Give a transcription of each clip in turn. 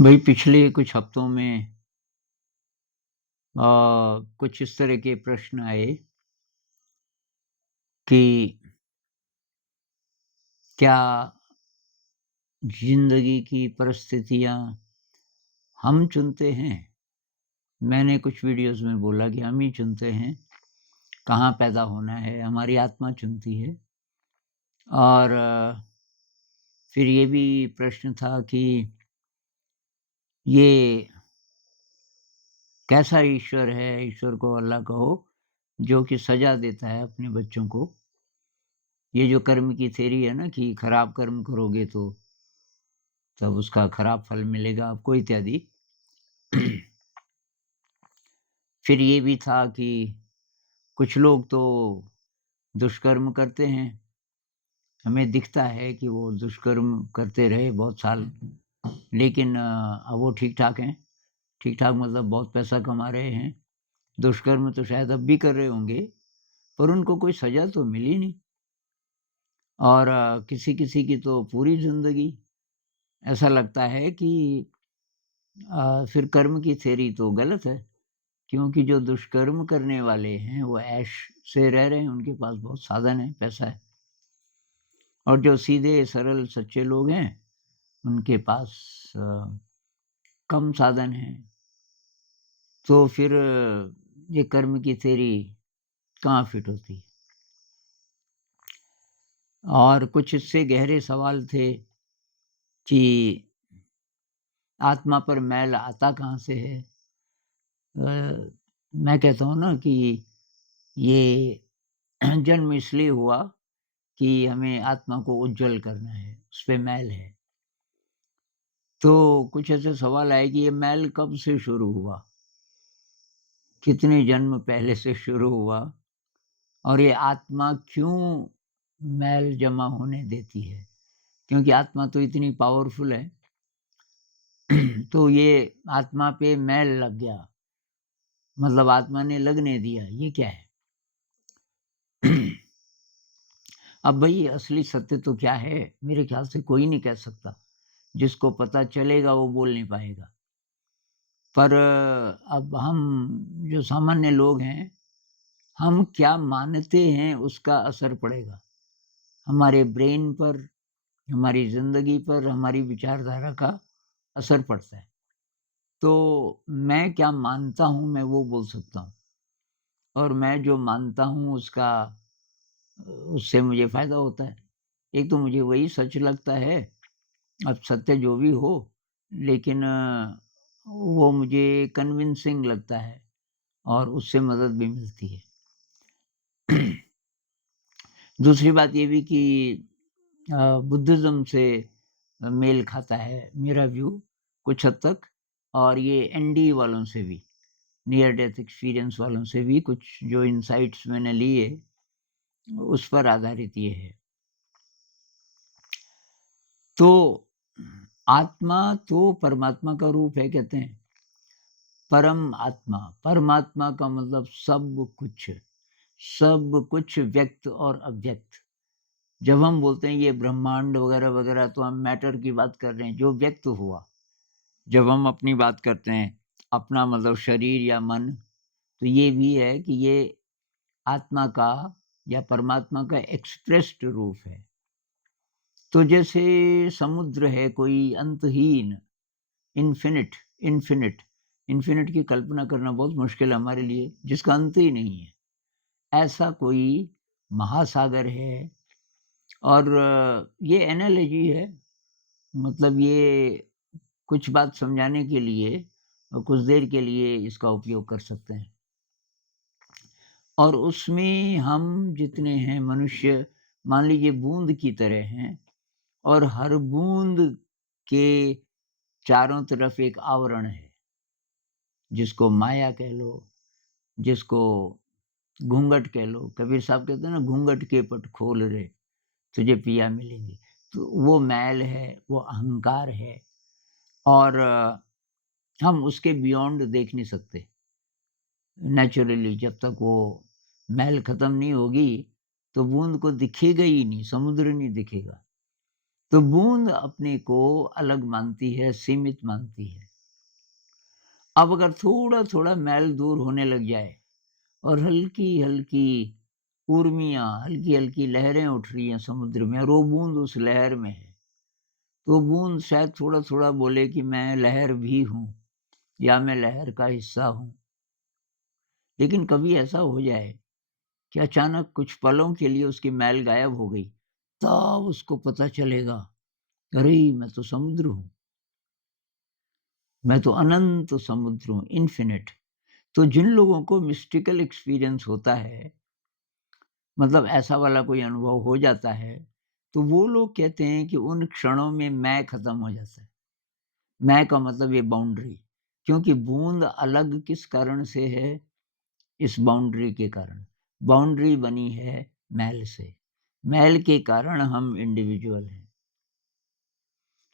भाई पिछले कुछ हफ्तों में कुछ इस तरह के प्रश्न आए कि क्या जिंदगी की परिस्थितियां हम चुनते हैं। मैंने कुछ वीडियोस में बोला कि हम ही चुनते हैं कहाँ पैदा होना है, हमारी आत्मा चुनती है। और फिर ये भी प्रश्न था कि ये कैसा ईश्वर है, ईश्वर को अल्लाह कहो, जो कि सजा देता है अपने बच्चों को। ये जो कर्म की थ्योरी है ना कि खराब कर्म करोगे तो तब उसका खराब फल मिलेगा आपको इत्यादि। फिर ये भी था कि कुछ लोग तो दुष्कर्म करते हैं, हमें दिखता है कि वो दुष्कर्म करते रहे बहुत साल, लेकिन अब वो ठीक-ठाक हैं। ठीक-ठाक मतलब बहुत पैसा कमा रहे हैं। दुष्कर्म तो शायद अब भी कर रहे होंगे, पर उनको कोई सज़ा तो मिली नहीं। और किसी-किसी की तो पूरी ज़िंदगी ऐसा लगता है कि फिर कर्म की थ्योरी तो गलत है। क्योंकि जो दुष्कर्म करने वाले हैं वो ऐश से रह रहे हैं, उनके पास बहुत साधन है, पैसा है। और जो सीधे सरल सच्चे लोग हैं, उनके पास अ, कम साधन हैं। तो फिर ये कर्म की थ्योरी कहाँ फिट होती है। और कुछ इससे गहरे सवाल थे कि आत्मा पर मैल आता कहाँ से है। मैं कहता हूँ ना कि ये जन्म इसलिए हुआ कि हमें आत्मा को उज्ज्वल करना है, उसपे मैल है। तो कुछ ऐसे सवाल आए कि ये मैल कब से शुरू हुआ? कितने जन्म पहले से शुरू हुआ? और ये आत्मा क्यों मैल जमा होने देती है? क्योंकि आत्मा तो इतनी पावरफुल है। तो ये आत्मा पे मैल लग गया, मतलब आत्मा ने लगने दिया, ये क्या है? अब भई असली सत्य तो क्या है? मेरे ख्याल से कोई नहीं कह सकता। जिसको पता चलेगा वो बोल नहीं पाएगा। पर अब हम जो सामान्य लोग हैं, हम क्या मानते हैं उसका असर पड़ेगा। हमारे ब्रेन पर, हमारी ज़िंदगी पर, हमारी विचारधारा का असर पड़ता है। तो मैं क्या मानता हूँ मैं वो बोल सकता हूँ, और मैं जो मानता हूँ उससे मुझे फ़ायदा होता है। एक तो मुझे वही सच लगता है, अब सत्य जो भी हो, लेकिन वो मुझे कन्विंसिंग लगता है और उससे मदद भी मिलती है। दूसरी बात ये भी कि बुद्धिज़्म से मेल खाता है मेरा व्यू कुछ हद तक, और ये एनडी वालों से भी, नियर डेथ एक्सपीरियंस वालों से भी कुछ जो इनसाइट्स मैंने लिए, उस पर आधारित ये है। तो आत्मा तो परमात्मा का रूप है कहते हैं। परम आत्मा, परमात्मा का मतलब सब कुछ व्यक्त और अव्यक्त। जब हम बोलते हैं ये ब्रह्मांड वगैरह-वगैरह, तो हम मैटर की बात कर रहे हैं, जो व्यक्त हुआ। जब हम अपनी बात करते हैं, अपना मतलब शरीर या मन, तो ये भी है कि ये आत्मा का या परमात्मा का एक्सप्रेस्ड रूप है। तो जैसे समुद्र है कोई अंतहीन, इन्फिनिट, इन्फिनिट, इन्फिनिट की कल्पना करना बहुत मुश्किल है हमारे लिए, जिसका अंत ही नहीं है। ऐसा कोई महासागर है। और ये एनालॉजी है, मतलब ये कुछ बात समझाने के लिए कुछ देर के लिए इसका उपयोग कर सकते हैं। और उसमें हम जितने हैं मनुष्य, मान लीजिए बूँद की तरह हैं, और हर बूँद के चारों तरफ एक आवरण है, जिसको माया कह लो, जिसको घूंघट कह लो। कबीर साहब कहते हैं ना, घूंघट के पट खोल रे, तुझे पिया मिलेंगे। तो वो मैल है, वो अहंकार है। और हम उसके बियॉन्ड देख नहीं सकते। नेचुरली जब तक वो मैल खत्म नहीं होगी, तो बूँद को दिखेगा ही नहीं, समुद्र नहीं दिखेगा। तो बूंद अपने को अलग मानती है, सीमित मानती है। अब अगर थोड़ा-थोड़ा मैल दूर होने लग जाए और हल्की-हल्की ऊर्मियाँ, हल्की-हल्की लहरें उठ रही हैं समुद्र में और वो बूंद उस लहर में है, तो बूंद शायद थोड़ा-थोड़ा बोले कि मैं लहर भी हूँ या मैं लहर का हिस्सा हूँ। लेकिन कभी ऐसा हो जाए कि अचानक कुछ पलों के लिए उसकी मैल गायब हो गई, तब उसको पता चलेगा, अरे! मैं तो समुद्र हूँ, मैं तो अनंत समुद्र हूँ, इन्फिनिट। तो जिन लोगों को मिस्टिकल एक्सपीरियंस होता है, मतलब ऐसा वाला कोई अनुभव हो जाता है, तो वो लोग कहते हैं कि उन क्षणों में मैं खत्म हो जाता है। मैं का मतलब ये बाउंड्री, क्योंकि बूँद अलग किस कारण से है? इस बाउंड्री के कारण। बाउंड्री बनी है मैल से। मैल के कारण हम इंडिविजुअल हैं।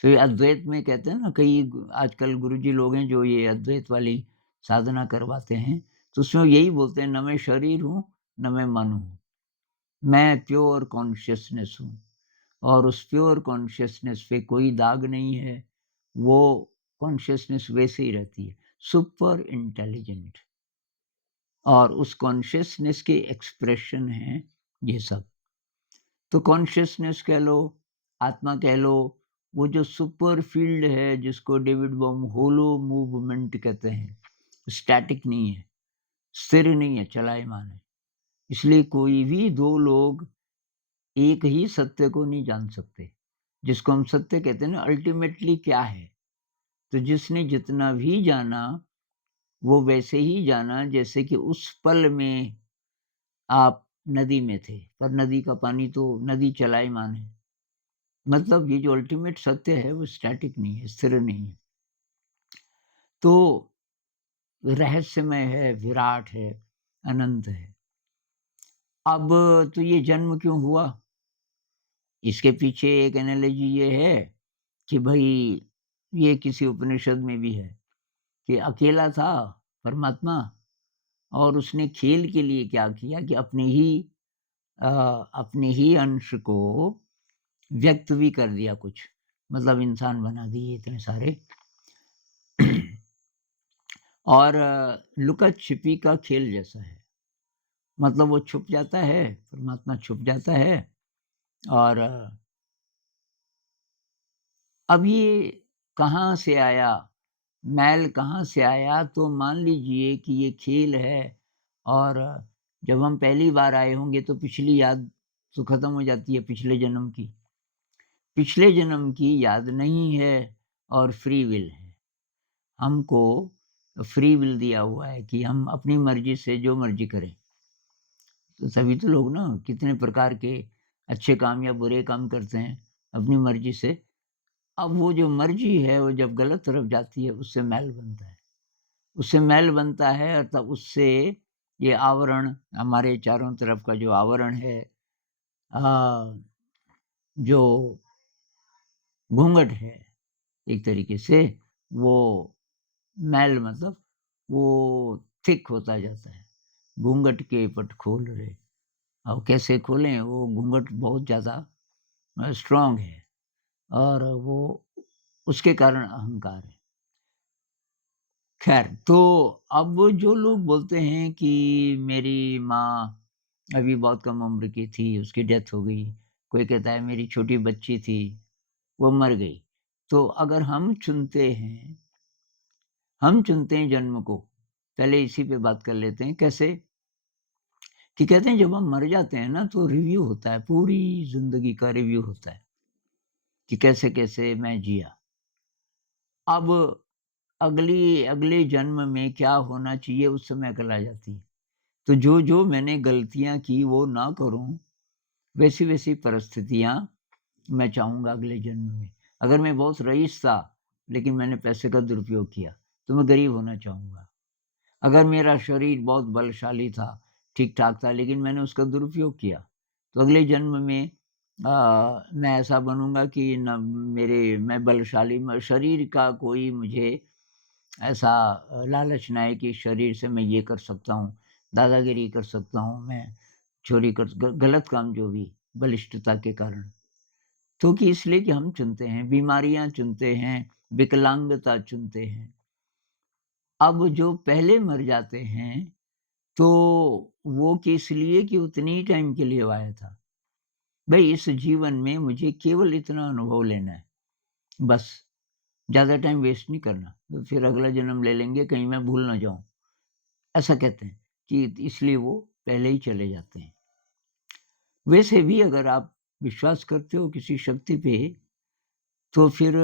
तो ये अद्वैत में कहते हैं ना, कई आजकल गुरुजी लोग हैं जो ये अद्वैत वाली साधना करवाते हैं, तो उसमें यही बोलते हैं, न मैं शरीर हूँ, न मैं मन हूँ। मैं प्योर कॉन्शियसनेस हूँ और उस प्योर कॉन्शियसनेस पे कोई दाग नहीं है। वो कॉन्शियसनेस वैसे ही रहती है, सुपर इंटेलिजेंट, और उस कॉन्शियसनेस के एक्सप्रेशन हैं ये सब। तो कॉन्शियसनेस कह लो, आत्मा कह लो, वो जो सुपर फील्ड है जिसको डेविड बॉम होलो मूवमेंट कहते हैं, स्टैटिक नहीं है, स्थिर नहीं है, चलायमान है। इसलिए कोई भी 2 लोग एक ही सत्य को नहीं जान सकते। जिसको हम सत्य कहते हैं ना, अल्टीमेटली क्या है? तो जिसने जितना भी जाना, वो वैसे ही जाना जैसे कि उस पल में आप नदी में थे, पर नदी का पानी तो नदी चलायमान है। मतलब ये जो अल्टीमेट सत्य है वो स्टैटिक नहीं है, स्थिर नहीं है। तो रहस्यमय है, विराट है, अनंत है। अब तो ये जन्म क्यों हुआ? इसके पीछे एक एनालॉजी ये है कि भई, ये किसी उपनिषद में भी है कि अकेला था परमात्मा, और उसने खेल के लिए क्या किया कि अ, अपने ही अंश को व्यक्त भी कर दिया कुछ। मतलब इंसान बना दिए इतने सारे। और लुका-छिपी का खेल जैसा है। मतलब वो छुप जाता है, परमात्मा छुप जाता है, और अब ये कहाँ से आया? मैल कहाँ से आया? तो मान लीजिए कि ये खेल है, और जब हम पहली बार आए होंगे तो पिछली याद तो खत्म हो जाती है, पिछले जन्म की। पिछले जन्म की याद नहीं है, और फ्री विल है। हमको फ्री विल दिया हुआ है कि हम अपनी मर्ज़ी से जो मर्ज़ी करें। तो तभी तो लोग ना कितने प्रकार के अच्छे काम या बुरे काम करते हैं अपनी मर्ज़ी से। अब वो जो मर्ज़ी है वो जब गलत तरफ जाती है, उससे मैल बनता है। उससे मैल बनता है, और तब उससे ये आवरण, हमारे चारों तरफ का जो आवरण है, अ, जो घूंघट है, एक तरीके से वो मैल, मतलब वो थिक होता जाता है। घूंघट के पट खोल रे। अब कैसे खोलें? वो घूंघट बहुत ज़्यादा स्ट्रॉन्ग है, और वो उसके कारण अहंकार है। ख़ैर, तो अब जो लोग बोलते हैं कि मेरी माँ अभी बहुत कम उम्र की थी, उसकी डेथ हो गई। कोई कहता है मेरी छोटी बच्ची थी, वो मर गई। तो अगर हम चुनते हैं जन्म को। पहले इसी पे बात कर लेते हैं, कैसे? कि कहते हैं जब हम मर जाते हैं ना, तो रिव्यू होता है, पूरी ज़िंदगी का रिव्यू होता है कि कैसे-कैसे मैं जिया। अब अगले जन्म में क्या होना चाहिए, उस समय अकल आ जाती है। तो जो-जो मैंने गलतियाँ की वो ना करूँ, वैसी-वैसी परिस्थितियाँ मैं चाहूँगा अगले जन्म में। अगर मैं बहुत रईस था, लेकिन मैंने पैसे का दुरुपयोग किया, तो मैं गरीब होना चाहूँगा। अगर मेरा शरीर बहुत बलशाली था, ठीक-ठाक था, लेकिन मैंने उसका दुरुपयोग किया, तो अगले जन्म में मैं ऐसा बनूँगा कि ना मैं बलशाली, शरीर का कोई मुझे ऐसा लालच ना है कि शरीर से मैं ये कर सकता हूँ, दादागिरी कर सकता हूँ, मैं चोरी कर ग गलत काम जो भी बलिष्ठता के कारण। तो कि इसलिए कि हम चुनते हैं, बीमारियाँ चुनते हैं, विकलांगता चुनते हैं। अब जो पहले मर जाते हैं, तो वो किस लिए कि उतनी ही टाइम के लिए वो आया था। भई इस जीवन में मुझे केवल इतना अनुभव लेना है, बस ज़्यादा टाइम वेस्ट नहीं करना, तो फिर अगला जन्म ले लेंगे कहीं मैं भूल ना जाऊँ। ऐसा कहते हैं कि इसलिए वो पहले ही चले जाते हैं। वैसे भी अगर आप विश्वास करते हो किसी शक्ति पे, तो फिर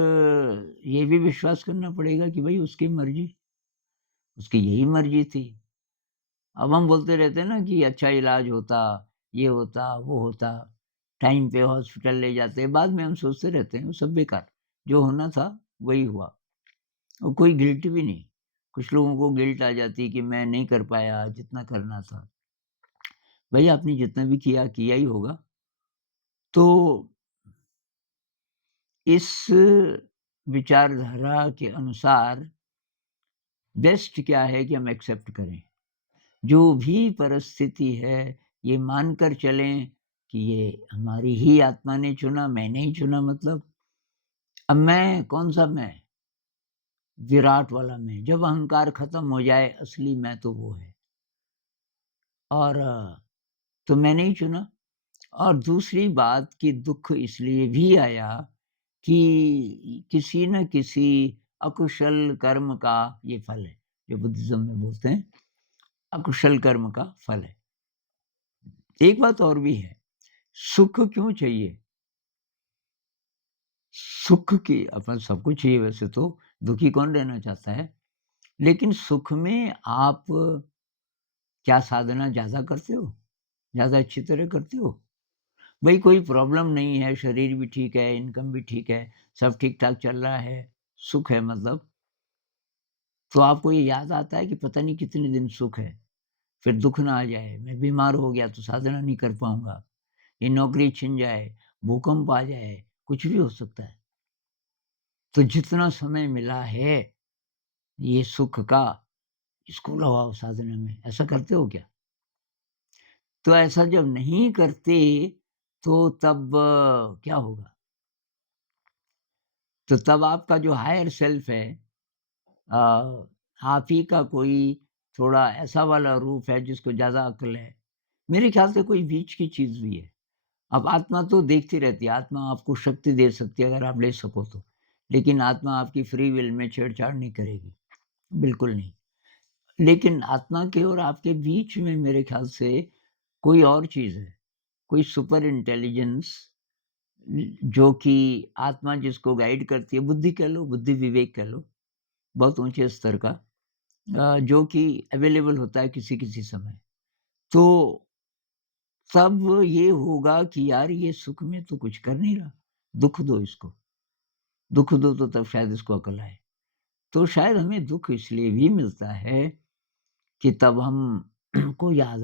ये भी विश्वास करना पड़ेगा कि भई उसकी मर्ज़ी, उसकी यही मर्ज़ी थी। अब हम बोलते रहते हैं ना कि अच्छा इलाज होता, ये होता, वो होता, टाइम पे हॉस्पिटल ले जाते, बाद में हम सोचते रहते हैं वो सब बेकार, जो होना था वही हुआ और कोई गिल्ट भी नहीं। कुछ लोगों को गिल्ट आ जाती है कि मैं नहीं कर पाया जितना करना था। भई आपने जितना भी किया, किया ही होगा। तो इस विचारधारा के अनुसार बेस्ट क्या है कि हम एक्सेप्ट करें। जो भी परिस्थिति है, ये मानकर चलें कि ये हमारी ही आत्मा ने चुना, मैंने ही चुना मतलब। अब मैं कौन-सा मैं? विराट वाला मैं। जब अहंकार खत्म हो जाए, असली मैं तो वो है और तो मैंने ही चुना। और दूसरी बात कि दुःख इसलिए भी आया कि किसी न किसी अकुशल कर्म का ये फल है, जो बुद्धिज़्म में बोलते हैं, अकुशल कर्म का फल है। एक बात और भी है, सुख क्यों चाहिए? सुख की अपन सबको चाहिए वैसे तो, दुखी कौन रहना चाहता है? लेकिन सुख में आप क्या साधना ज़्यादा करते हो? ज़्यादा अच्छी तरह करते हो? भई कोई प्रॉब्लम नहीं है, शरीर भी ठीक है, इनकम भी ठीक है, सब ठीक-ठाक चल रहा है, सुख है मतलब, तो आपको ये याद आता है कि पता नहीं कितने दिन सुख है, फिर दुःख ना आ जाए, मैं बीमार हो गया तो साधना नहीं कर पाऊँगा, ये नौकरी छिन जाए, भूकंप आ जाए, कुछ भी हो सकता है। तो जितना समय मिला है, ये सुख का, इसको लगाओ साधना में, ऐसा करते हो क्या? तो ऐसा जब नहीं करते, तो तब क्या होगा? तो तब आपका जो हायर सेल्फ है अ, आप ही का कोई थोड़ा ऐसा वाला रूप है जिसको ज़्यादा अक्ल है। मेरे ख़्याल से कोई बीच की चीज़ भी है। अब आत्मा तो देखती रहती है, आत्मा आपको शक्ति दे सकती है अगर आप ले सको तो। लेकिन आत्मा आपकी फ्री विल में छेड़छाड़ नहीं करेगी, बिल्कुल नहीं। लेकिन आत्मा के और आपके बीच में मेरे ख़्याल से कोई और चीज़ है, कोई सुपर इंटेलिजेंस जो कि आत्मा जिसको गाइड करती है, बुद्धि कह लो, बुद्धि विवेक कह लो, बहुत ऊँचे स्तर का जो कि अवेलेबल होता है किसी-किसी समय। तो तब ये होगा कि यार ये सुख में तो कुछ कर नहीं रहा, दुःख दो इसको, दुःख दो तो तब शायद इसको अकल आए। तो शायद हमें दुःख इसलिए भी मिलता है कि तब हम को याद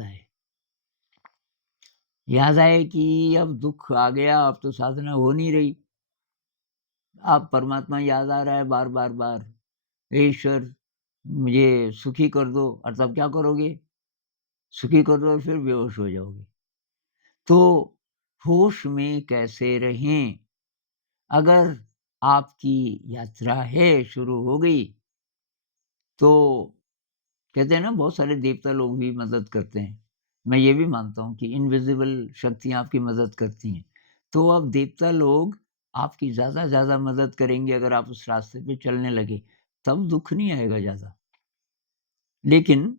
आए कि अब दुःख आ गया, अब तो साधना हो नहीं रही। अब परमात्मा याद आ रहा है बार-बार, हे ईश्वर मुझे सुखी कर दो और तब क्या करोगे? सुखी कर दो और फिर बेहोश हो जाओगे। तो होश में कैसे रहें? अगर आपकी यात्रा है शुरू हो गई, तो कहते हैं ना बहुत सारे देवता लोग भी मदद करते हैं। मैं ये भी मानता हूँ कि इनविज़िबल शक्तियाँ आपकी मदद करती हैं। तो अब देवता लोग आपकी ज़्यादा से ज़्यादा मदद करेंगे अगर आप उस रास्ते पे चलने लगे, तब दुःख नहीं आएगा ज़्यादा। लेकिन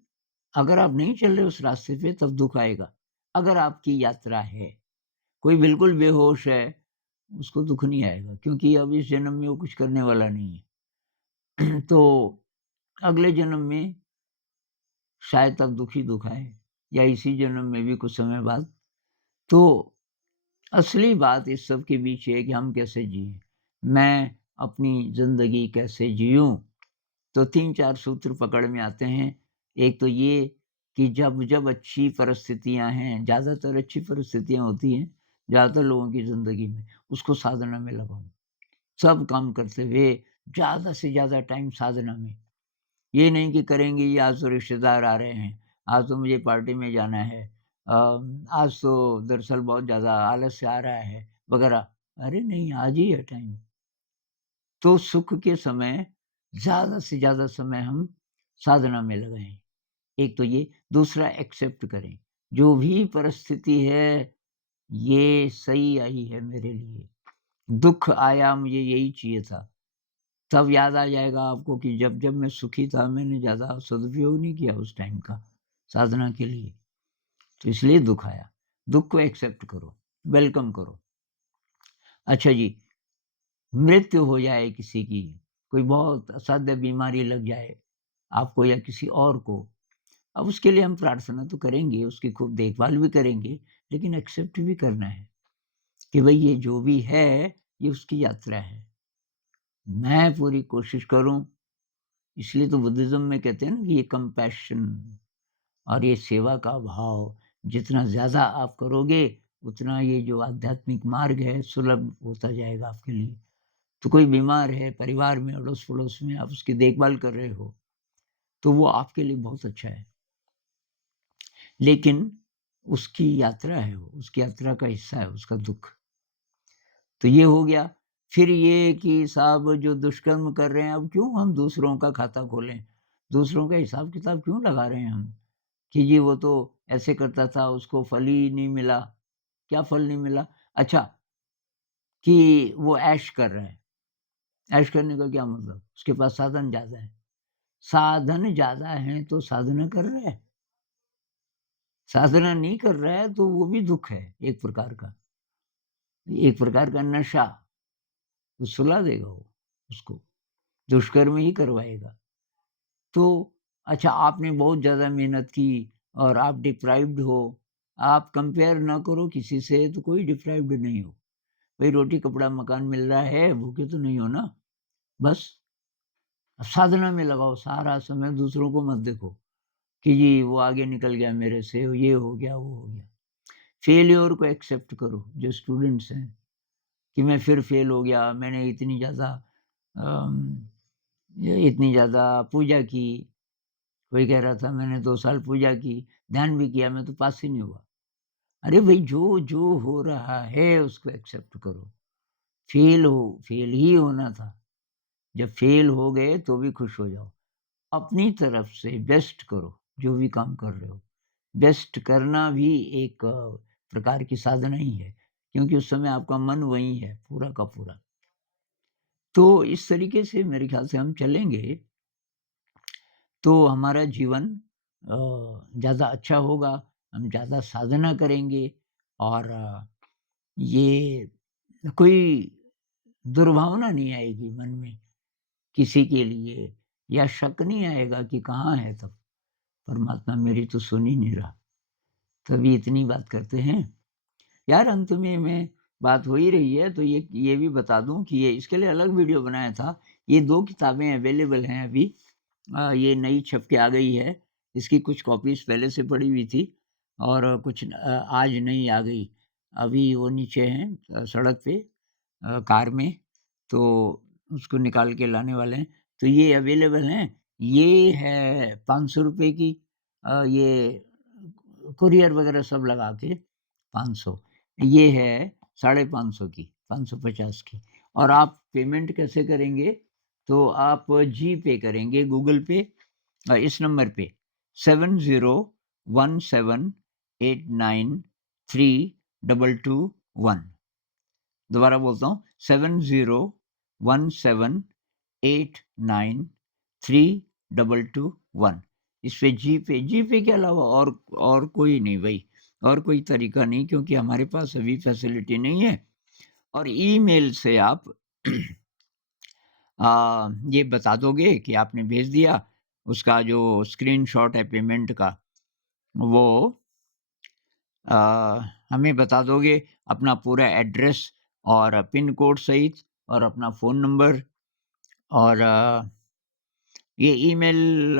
अगर आप नहीं चल रहे उस रास्ते पे तब दुःख आएगा। अगर आपकी यात्रा है, कोई बिल्कुल बेहोश है, उसको दुःख नहीं आएगा क्योंकि अब इस जन्म में वो कुछ करने वाला नहीं है। तो अगले जन्म में शायद तब दुःख ही दुःख आए या इसी जन्म में भी कुछ समय बाद। तो असली बात इस सब के बीच ये है कि हम कैसे जिएँ? मैं अपनी ज़िंदगी कैसे जिऊँ? तो 3-4 सूत्र पकड़ में आते हैं। एक तो ये कि जब-जब अच्छी परिस्थितियाँ हैं, ज़्यादातर अच्छी परिस्थितियाँ होती हैं, ज़्यादातर लोगों की ज़िंदगी में, उसको साधना में लगाओ। सब काम करते हुए ज़्यादा से ज़्यादा टाइम साधना में। ये नहीं कि करेंगे ये आज तो रिश्तेदार आ रहे हैं, आज तो मुझे पार्टी में जाना है, आज तो दरअसल बहुत ज़्यादा आलस्य आ रहा है वगैरह। अरे नहीं, आज ही है टाइम। तो सुख के समय ज़्यादा से ज़्यादा समय हम साधना में लगाएँ। एक तो ये, दूसरा एक्सेप्ट करें, जो भी परिस्थिति है, ये सही आई है मेरे लिए। दुःख आया, मुझे यही चाहिए था। तब याद आ जाएगा आपको कि जब मैं सुखी था, मैंने ज़्यादा सदुपयोग नहीं किया उस टाइम का, साधना के लिए। तो इसलिए दुःख आया। दुःख को एक्सेप्ट करो, वेलकम करो। अच्छा जी, मृत्यु हो जाए किसी की, कोई बहुत असाध्य बीमारी लग जाए आपको या किसी और को, अब उसके लिए हम प्रार्थना तो करेंगे, उसकी खूब देखभाल भी करेंगे, लेकिन एक्सेप्ट भी करना है कि भई ये जो भी है, ये उसकी यात्रा है। मैं पूरी कोशिश करूँ, इसलिए तो बुद्धिज़्म में कहते हैं ना कि ये कंपैशन और ये सेवा का भाव जितना ज़्यादा आप करोगे, उतना ये जो आध्यात्मिक मार्ग है, सुलभ होता जाएगा आपके लिए। तो कोई बीमार है, परिवार में, अड़ोस-पड़ोस में आप उसकी देखभाल कर रहे हो, तो वो आपके लिए बहुत अच्छा है। लेकिन उसकी यात्रा है वो, उसकी यात्रा का हिस्सा है उसका दुःख। तो ये हो गया। फिर ये कि साहब जो दुष्कर्म कर रहे हैं, अब क्यों हम दूसरों का खाता खोलें? दूसरों का हिसाब-किताब क्यों लगा रहे हैं हम? कि जी वो तो ऐसे करता था, उसको फल ही नहीं मिला। क्या फल नहीं मिला? अच्छा, कि वो ऐश कर रहा है। ऐश करने का क्या मतलब? उसके पास साधन ज़्यादा है। साधन ज़्यादा हैं तो साधना कर रहा है। साधना नहीं कर रहा है तो वो भी दुःख है एक प्रकार का। एक प्रकार का नशा, वो सुला देगा वो उसको, दुष्कर्म ही करवाएगा। तो अच्छा, आपने बहुत ज़्यादा मेहनत की और आप डिप्राइव्ड हो, आप कंपेयर ना करो किसी से, तो कोई डिप्राइव्ड नहीं हो। भई रोटी, कपड़ा, मकान मिल रहा है, भूखे तो नहीं हो ना? बस साधना में लगाओ सारा समय, दूसरों को मत देखो कि जी वो आगे निकल गया मेरे से, ये हो गया, वो हो गया। फेल्योर को एक्सेप्ट करो, जो स्टूडेंट्स हैं, कि मैं फिर फेल हो गया, मैंने इतनी ज़्यादा अम, ये इतनी ज़्यादा पूजा की। कोई कह रहा था मैंने 2 साल पूजा की, ध्यान भी किया, मैं तो पास ही नहीं हुआ। अरे भई जो हो रहा है उसको एक्सेप्ट करो। फेल ही होना था। जब फेल हो गए तो भी खुश हो जाओ। अपनी तरफ से बेस्ट करो, जो भी काम कर रहे हो। बेस्ट करना भी एक प्रकार की साधना ही है, क्योंकि उस समय आपका मन वहीं है पूरा का पूरा। तो इस तरीके से मेरे ख्याल से हम चलेंगे, तो हमारा जीवन ज़्यादा अच्छा होगा, हम ज़्यादा साधना करेंगे और ये कोई दुर्भावना नहीं आएगी मन में किसी के लिए, या शक नहीं आएगा कि कहाँ है तब परमात्मा, मेरी तो सुन ही नहीं रहा। तभी इतनी बात करते हैं। यार अंत में मैं बात हो ही रही है तो ये भी बता दूँ कि ये इसके लिए अलग वीडियो बनाया था। ये 2 किताबें अवेलेबल हैं अभी। ये नई छप के आ गई है। इसकी कुछ कॉपीज़ पहले से पड़ी हुई थी और कुछ आज नई आ गई। अभी वो नीचे हैं सड़क पे कार में, तो उसको निकाल के लाने वाले हैं। तो ये अवेलेबल हैं। ये है ₹500 की, ये कुरियर वगैरह सब लगा के 500। ये है 550 की, 550 की। और आप पेमेंट कैसे करेंगे? तो आप जीपे करेंगे, गूगल पे, इस नंबर पे 7017893221। दोबारा बोलता हूँ 7017893221। इस पे जीपे के अलावा और कोई नहीं भई, और कोई तरीका नहीं, क्योंकि हमारे पास अभी फैसिलिटी नहीं है। और ईमेल से आप ये बता दोगे कि आपने भेज दिया, उसका जो स्क्रीनशॉट है पेमेंट का, वो अ, हमें बता दोगे, अपना पूरा एड्रेस और पिन कोड सहित और अपना फ़ोन नंबर। और ये ईमेल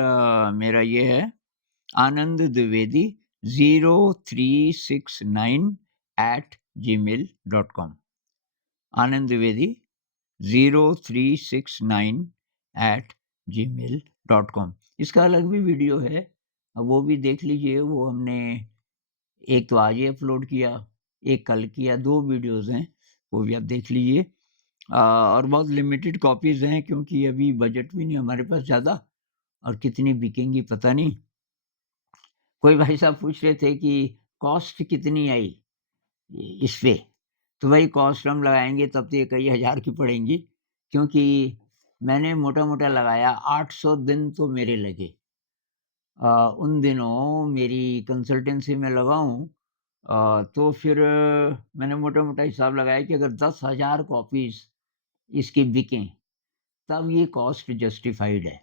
मेरा ये है, आनंद द्विवेदी 0369 @gmail.com। आनंद द्विवेदी 0369 @gmail.com। इसका अलग भी वीडियो है, वो भी देख लीजिए। वो हमने एक तो आज ही अपलोड किया, एक कल किया, 2 वीडियोज़ हैं। वो भी आप देख लीजिए। और बहुत लिमिटेड कॉपीज़ हैं क्योंकि अभी बजट भी नहीं हमारे पास ज़्यादा और कितनी बिकेंगी पता नहीं। कोई भाई साहब पूछ रहे थे कि कॉस्ट कितनी आई इस पे? तो भाई कॉस्ट हम लगाएँगे तब तो ये कई हज़ार की पड़ेंगी क्योंकि मैंने मोटा-मोटा लगाया 800 दिन तो मेरे लगे। उन दिनों मेरी कंसल्टेंसी में लगा हूँ तो फिर मैंने मोटा-मोटा हिसाब लगाया कि अगर 10,000 कॉपीज़ इसकी बिकें, तब ये कॉस्ट जस्टिफाइड है।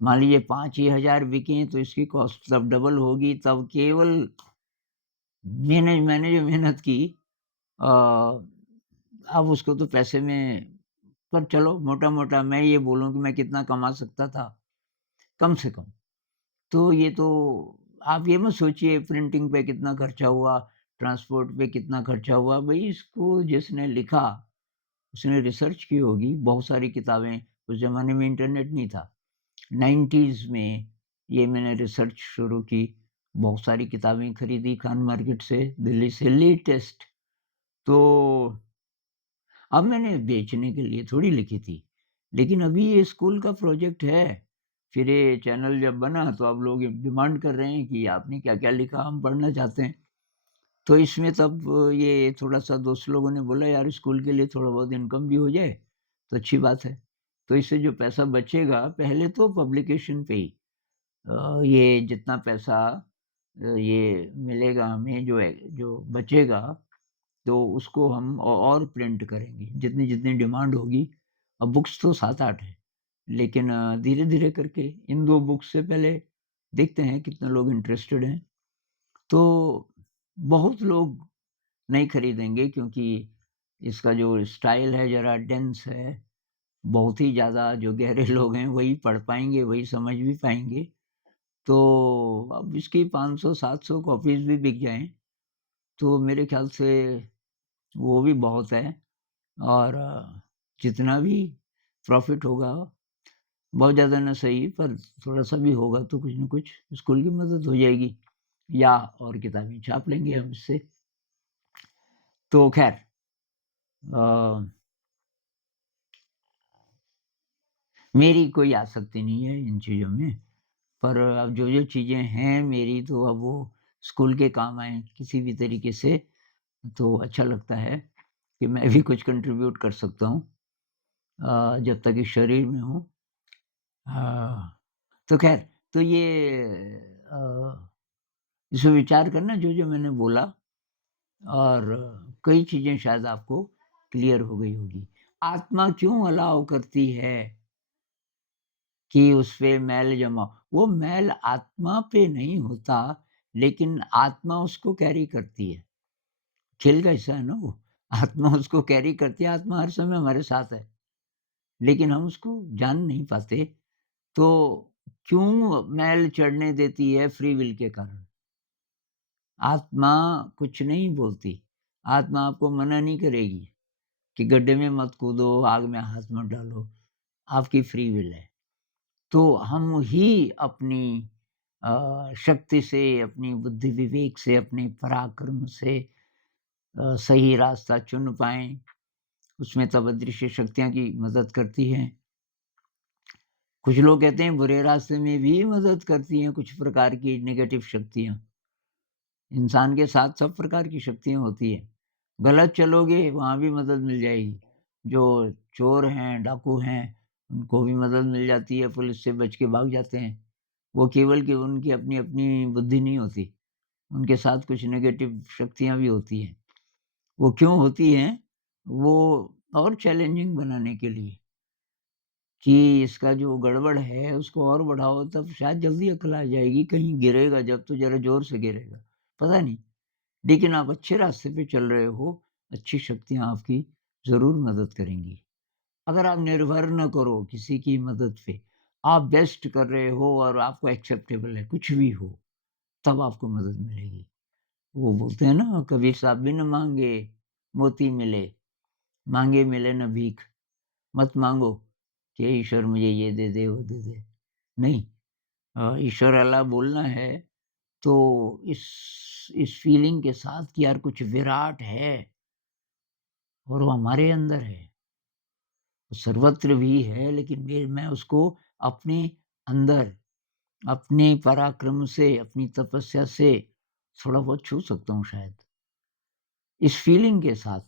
मान लीजिए 5 ही हज़ार बिकें तो इसकी कॉस्ट तब डबल होगी, तब केवल मैंने जो मेहनत की अ, अब उसको तो पैसे में पर चलो मोटा-मोटा मैं ये बोलूँ कि मैं कितना कमा सकता था, कम से कम। तो ये तो आप ये मत सोचिए प्रिंटिंग पे कितना खर्चा हुआ, ट्रांसपोर्ट पे कितना खर्चा हुआ, भई इसको जिसने लिखा, उसने रिसर्च की होगी, बहुत सारी किताबें उस ज़माने में इंटरनेट नहीं था। 90s में ये मैंने रिसर्च शुरू की, बहुत सारी किताबें खरीदी खान मार्केट से, दिल्ली से लेटेस्ट। तो अब मैंने बेचने के लिए थोड़ी लिखी थी, लेकिन अभी ये स्कूल का प्रोजेक्ट है। फिर ये चैनल जब बना तो अब लोग ये डिमांड कर रहे हैं कि आपने क्या-क्या लिखा हम पढ़ना चाहते हैं। तो इसमें तब ये थोड़ा-सा दोस्त लोगों ने बोला यार स्कूल के लिए थोड़ा बहुत इनकम भी हो जाए, तो अच्छी बात है। तो इससे जो पैसा बचेगा पहले तो पब्लिकेशन पे ही ये जितना पैसा ये मिलेगा हमें जो बचेगा तो उसको हम और प्रिंट करेंगे, जितनी-जितनी डिमांड होगी। अब बुक्स तो 7-8 हैं, लेकिन धीरे-धीरे करके इन 2 बुक्स से पहले देखते हैं कितने लोग इंटरेस्टेड हैं। तो बहुत लोग नहीं खरीदेंगे क्योंकि इसका जो स्टाइल है ज़रा डेंस है, बहुत ही ज़्यादा जो गहरे लोग हैं वही पढ़ पाएँगे, वही समझ भी पाएँगे। तो अब इसकी 500-700 कॉपीज़ भी बिक जाएँ, तो मेरे ख़्याल से वो भी बहुत है और जितना भी प्रॉफ़िट होगा, बहुत ज़्यादा ना सही पर थोड़ा-सा भी होगा तो कुछ न कुछ स्कूल की मदद हो जाएगी या और किताबें छाप लेंगे हम इससे। तो ख़ैर अ, मेरी कोई आसक्ति नहीं है इन चीज़ों में, पर अब जो-जो चीज़ें हैं मेरी तो अब वो स्कूल के काम आएँ किसी भी तरीके से, तो अच्छा लगता है कि मैं भी कुछ कंट्रीब्यूट कर सकता हूँ जब तक इस शरीर में हूँ। हाँ, तो ख़ैर तो ये इसमें विचार करना जो-जो मैंने बोला और कई चीज़ें शायद आपको क्लियर हो गई होगी। आत्मा क्यों अलाउ करती है कि उस पे मैल जमा वो मैल आत्मा पे नहीं होता, लेकिन आत्मा उसको कैरी करती है। खेल का हिस्सा है ना वो। आत्मा उसको कैरी करती है, आत्मा हर समय हमारे साथ है, लेकिन हम उसको जान नहीं पाते। तो क्यों मैल चढ़ने देती है फ्री विल के कारण? आत्मा कुछ नहीं बोलती। आत्मा आपको मना नहीं करेगी कि गड्ढे में मत कूदो, आग में हाथ मत डालो। आपकी फ्री विल है। तो हम ही अपनी शक्ति से, अपनी बुद्धि विवेक से, अपने पराक्रम से सही रास्ता चुन पाएँ। उसमें तब अदृश्य शक्तियाँ की मदद करती हैं। कुछ लोग कहते हैं बुरे रास्ते में भी मदद करती हैं कुछ प्रकार की नेगेटिव शक्तियाँ। इंसान के साथ सब प्रकार की शक्तियाँ होती हैं। गलत चलोगे वहाँ भी मदद मिल जाएगी। जो चोर हैं, डाकू हैं, उनको भी मदद मिल जाती है, पुलिस से बच के भाग जाते हैं। वो केवल कि उनकी अपनी-अपनी बुद्धि नहीं होती, उनके साथ कुछ नेगेटिव शक्तियाँ भी होती हैं। वो क्यों होती हैं? वो और चैलेंजिंग बनाने के लिए कि इसका जो गड़बड़ है उसको और बढ़ाओ तब शायद जल्दी अक्ल आ जाएगी, कहीं गिरेगा जब तो ज़रा ज़ोर से गिरेगा, पता नहीं। लेकिन आप अच्छे रास्ते पे चल रहे हो, अच्छी शक्तियाँ आपकी ज़रूर मदद करेंगी। अगर आप निर्भर न करो किसी की मदद पे, आप बेस्ट कर रहे हो और आपको एक्सेप्टेबल है, कुछ भी हो, तब आपको मदद मिलेगी। वो बोलते हैं ना कबीर साहब बिन माँगे मोती मिले, माँगे मिले न भीख, मत माँगो कि ईश्वर मुझे ये दे दे, वो दे दे। नहीं ईश्वर अल्लाह बोलना है तो इस फीलिंग के साथ कि यार कुछ विराट है और वो हमारे अंदर है। वो सर्वत्र भी है, लेकिन मैं उसको अपने अंदर, अपने पराक्रम से, अपनी तपस्या से थोड़ा बहुत छू सकता हूँ शायद। इस फीलिंग के साथ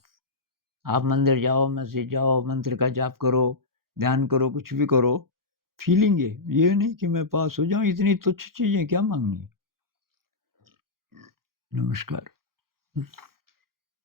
आप मंदिर जाओ, मस्जिद जाओ, मंत्र का जाप करो, ध्यान करो, कुछ भी करो, फीलिंग है। ये नहीं कि मैं पास हो जाऊँ, इतनी तुच्छ चीज़ें क्या माँगनी? नमस्कार।